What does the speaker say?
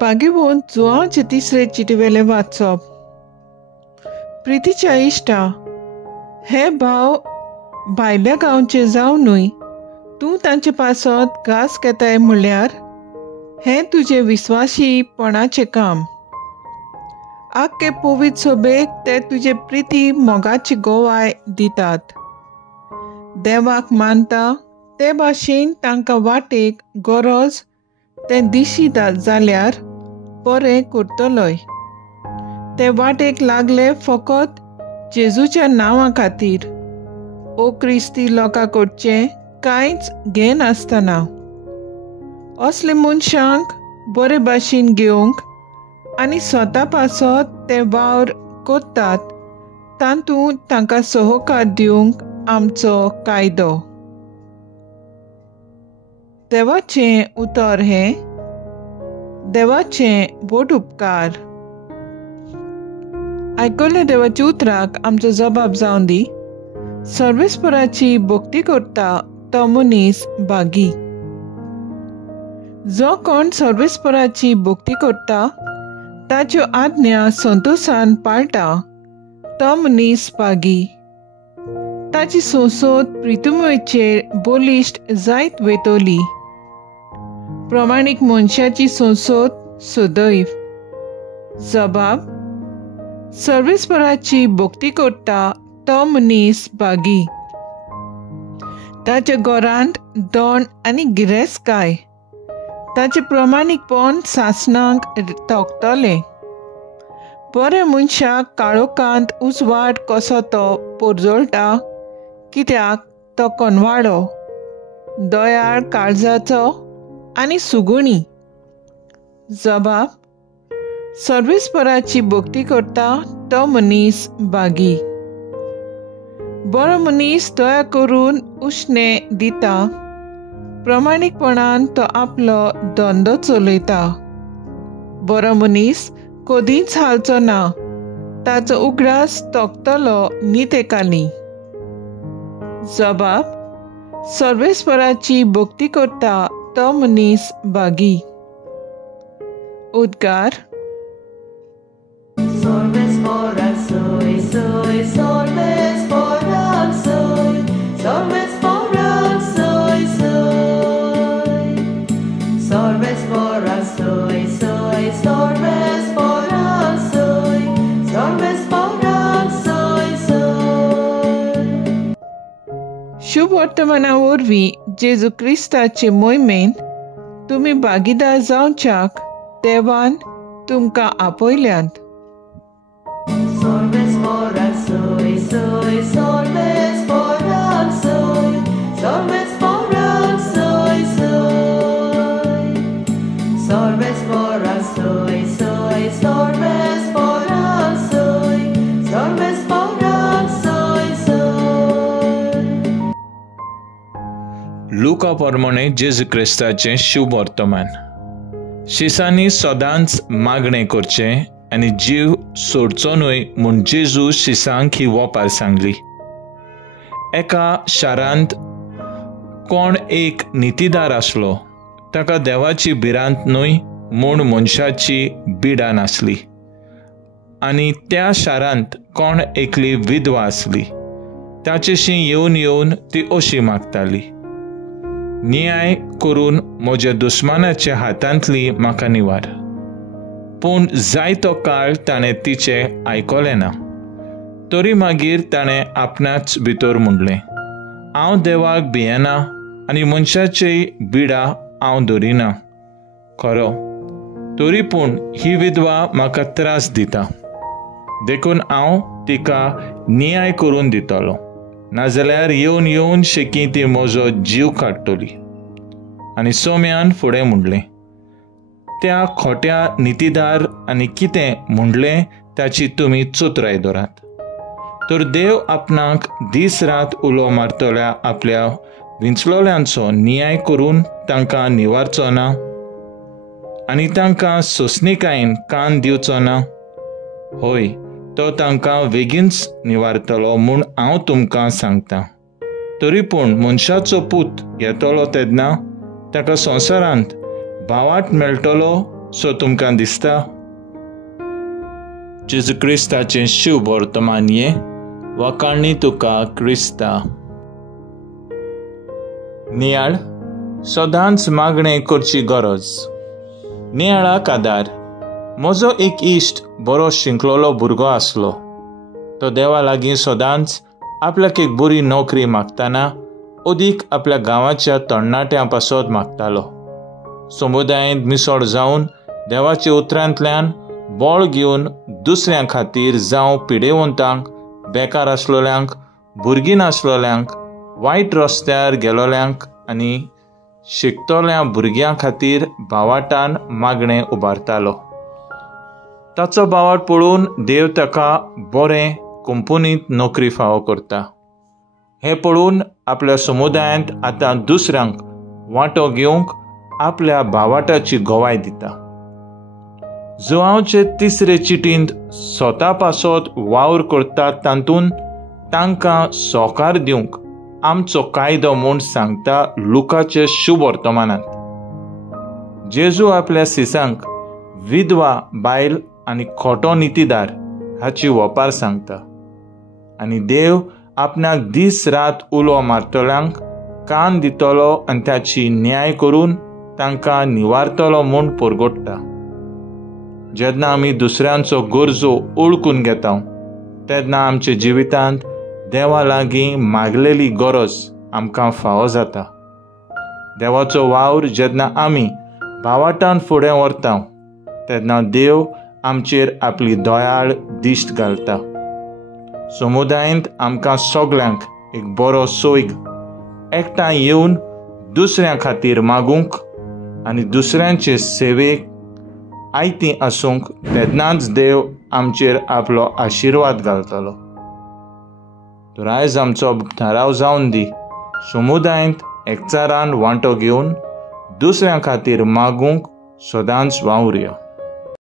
बागेवून जुवांचे तिसरे चिटवेले वाचप. प्रितीच्या इश्टा, हे भाव भायल्या गांवचे जावनूय तूं तांचे पासत घास घेताय म्हणल्यार हें तुजें विस्वाशीपणाचें काम. आख्खे पवित्र सोबेक ते तुजे प्रिती मोगाची गोवाय दितात. देवाक मानता ते भाशेन तांकां वाटेक गरज तें दिशिता जाल्यार बरें करतलोय. ते वाटेक लागले फकत जेजूच्या नांवा खातीर, ओ क्रिस्ती लोकां कडचें कांयच घेनासतना. असले मनशांक बरे भाशेन घेवंक आनी स्वता पासत ते वावर कोत्तात तातूंत तांकां सहकार दिवंक आमचो कायदो. देवाचें उतर हें देवाचें बोट उपकार. आयकल्ल्या देवाच्या उतराक आमचो जबाब जावन दी. सर्वेस्पराची भक्ती करता तो मनीस भागी. जो कोण सर्वेस्पराची भक्ती करता ताच्यो आज्ञा संतोशान पाळटा तो मनीस भागी. ताची संसद प्रितुमेचेर बोलिश्ट जायत वेतोली. प्रमाणीक मनशाची संसद सदैव. जबाब: सर्वेस्पराची भक्ती करता तो मनीस भागी. ताच्या घरांत दोण आनी गिरेस्तकाय. ताचे प्रमाणीकपण सासणांक तोखतलें. बऱ्या मनशाक काळोखांत उजवाड कसो तो पोरजोळटा, कित्याक तो कोनवाडो, दयाळ काळजाचो आनी सुगुणी. जबाब: सर्वेस्पराची भक्ती करता तो मनीस भागी. बरो मनीस दया करून उश्णें दिता. प्रमाणीकपणान तो आपलो धंदो चलयता. बरो मनीस कधीच हालचो ना. ताचो उगडास तोखतलो नितेकाली. जबाब: सर्वेस्पराची भक्ती करता तो मनीस भागी. उद्गार. Sorvespora soy, soy, sorvespora soy, sorvespora soy, soy. Sorvespora soy, soy, sorvespora soy, sorvespora soy, soy. शुभ वर्तमाना वरवीं जेजू क्रिस्ताचे मोहिमेन तुमी भागीदार जावच्याक देवान तुमकां आपयल्यात. Sorvespora soy, soy, sorvespora soy, sorvespora soy, soy. Sorvespora soy, soy, sorvespora soy, sorvespora soy, soy. लुका प्रमाणे जेजू क्रिस्ताचें शुभ वर्तमान. शिसांनी सदांच मागणें करचें आनी जीव सोडचो न्हय म्हूण जेजू शिसांक ही वोपार सांगली. एका शारांत कोण एक नितीदार आसलो. ताका देवाची भिरांत न्हय म्हूण मनशाची बिडा नासली. आनी त्या शारांत कोण एकली विधवा आसली. ताचेशी येवन येवन ती अशी मागताली, न्याय करून म्हज्या दुस्मानाच्या हातांतली म्हाका निवार. पूण जायतो काळ ताणें तिचें आयकलें ना. तरी मागीर ताणें आपणाच भितर म्हणलें, हांव देवाक भियेना आनी मनशाची बिडा हांव धरिना. खरो, तरी पूण ही विधवा म्हाका त्रास दिता. देखून हांव तिका न्याय करून दितलो, नाजाल्यार येवन येवन शेकी ती म्हजो जीव काडटली. आनी सोम्यान फुडें म्हणलें. त्या खोट्या नितीदार आनी कितें म्हणलें ताची तुमी चुत्राय धरात. तर देव आपणाक दीस रात उलो मारतल्या आपल्या विंचलोल्यांचो न्याय करून तांकां निवारचो ना आनी तांकां सोंसणीकायेन कान दिवचो ना. होय, तो तांकां बेगीनच निवारतलो म्हूण हांव तुमकां सांगतां. तरी पूण मनशाचो पूत येतलो तेन्ना ताका संवसारांत भावाट मेळटलो सो तुमकां दिसता जेजू क्रिस्ताचें शुभ वर्तमान ये वकाळणी तुका क्रिस्ता. नियाळ सदांच मागणें करची गरज. नियाळाक आदार. म्हजो एक इश्ट बरो शिंकलोलो भुरगो आसलो. तो देवा लागीं सदांच आपल्याक एक बरी नोकरी मागतना अदीक आपल्या गांवाच्या तरणाट्यां पासत मागतालो. समुदायांत मिसळ जावन देवाच्या उतरांतल्यान बळ घेवन दुसऱ्यां खातीर जावं पिडेवंतांक, बेकार आसलोल्यांक, भुरगीं नासलोल्यांक, वायट रस्त्यार गेलोल्यांक आनी शिकतोल्या भुरग्यां खातीर भावाटान मागणें उबारतालो. ताचो भावाट पळोवन देव ताका बरें कंपनींत नोकरी फावो करता. हें पळोवन आपल्या समुदायांत आतां दुसऱ्यांक वांटो घेवंक आपल्या भावाटाची गोवाय दिता. जुआंवचे तिसरे चिटींत स्वता पासत वावर करतात तातूंत तांकां सोकार दिवंक आमचो कायदो म्हूण सांगता लुकाचे शुभ वर्तमानांत. जेजू आपल्या सिसांक विधवा, बायल आनी खोटो नितीदार हाची वपार सांगता. आनी देव आपणाक दीस रात उलो मारतल्यांक कान दितलो आनी ताची न्याय करून तांकां निवारतलो म्हूण परगोडटा. जेन्ना आमी दुसऱ्यांचो गरजो ओळखून घेता तेन्ना आमच्या जिवितांत देवा लागीं मागलेली गरज आमकां फावो जाता. देवाचो वावर जेन्ना आमी भावाटान फुडें व्हरता तेन्ना देव आमचेर आपली दयाळ दिश्ट घालता. समुदायांत आमकां सगल्यांक एक बरो सोयग एकठांय येवन दुसऱ्यां खातीर मागूंक आनी दुसऱ्यांचे सेवेक आयतीं आसूंक तेन्नाच देव आमचेर आपलो आशिर्वाद घालतलो. तर आयज आमचो थाराव जावन दी समुदायांत एकचारान वांटो घेवन दुसऱ्यां खातीर मागूंक सदांच वावुरया.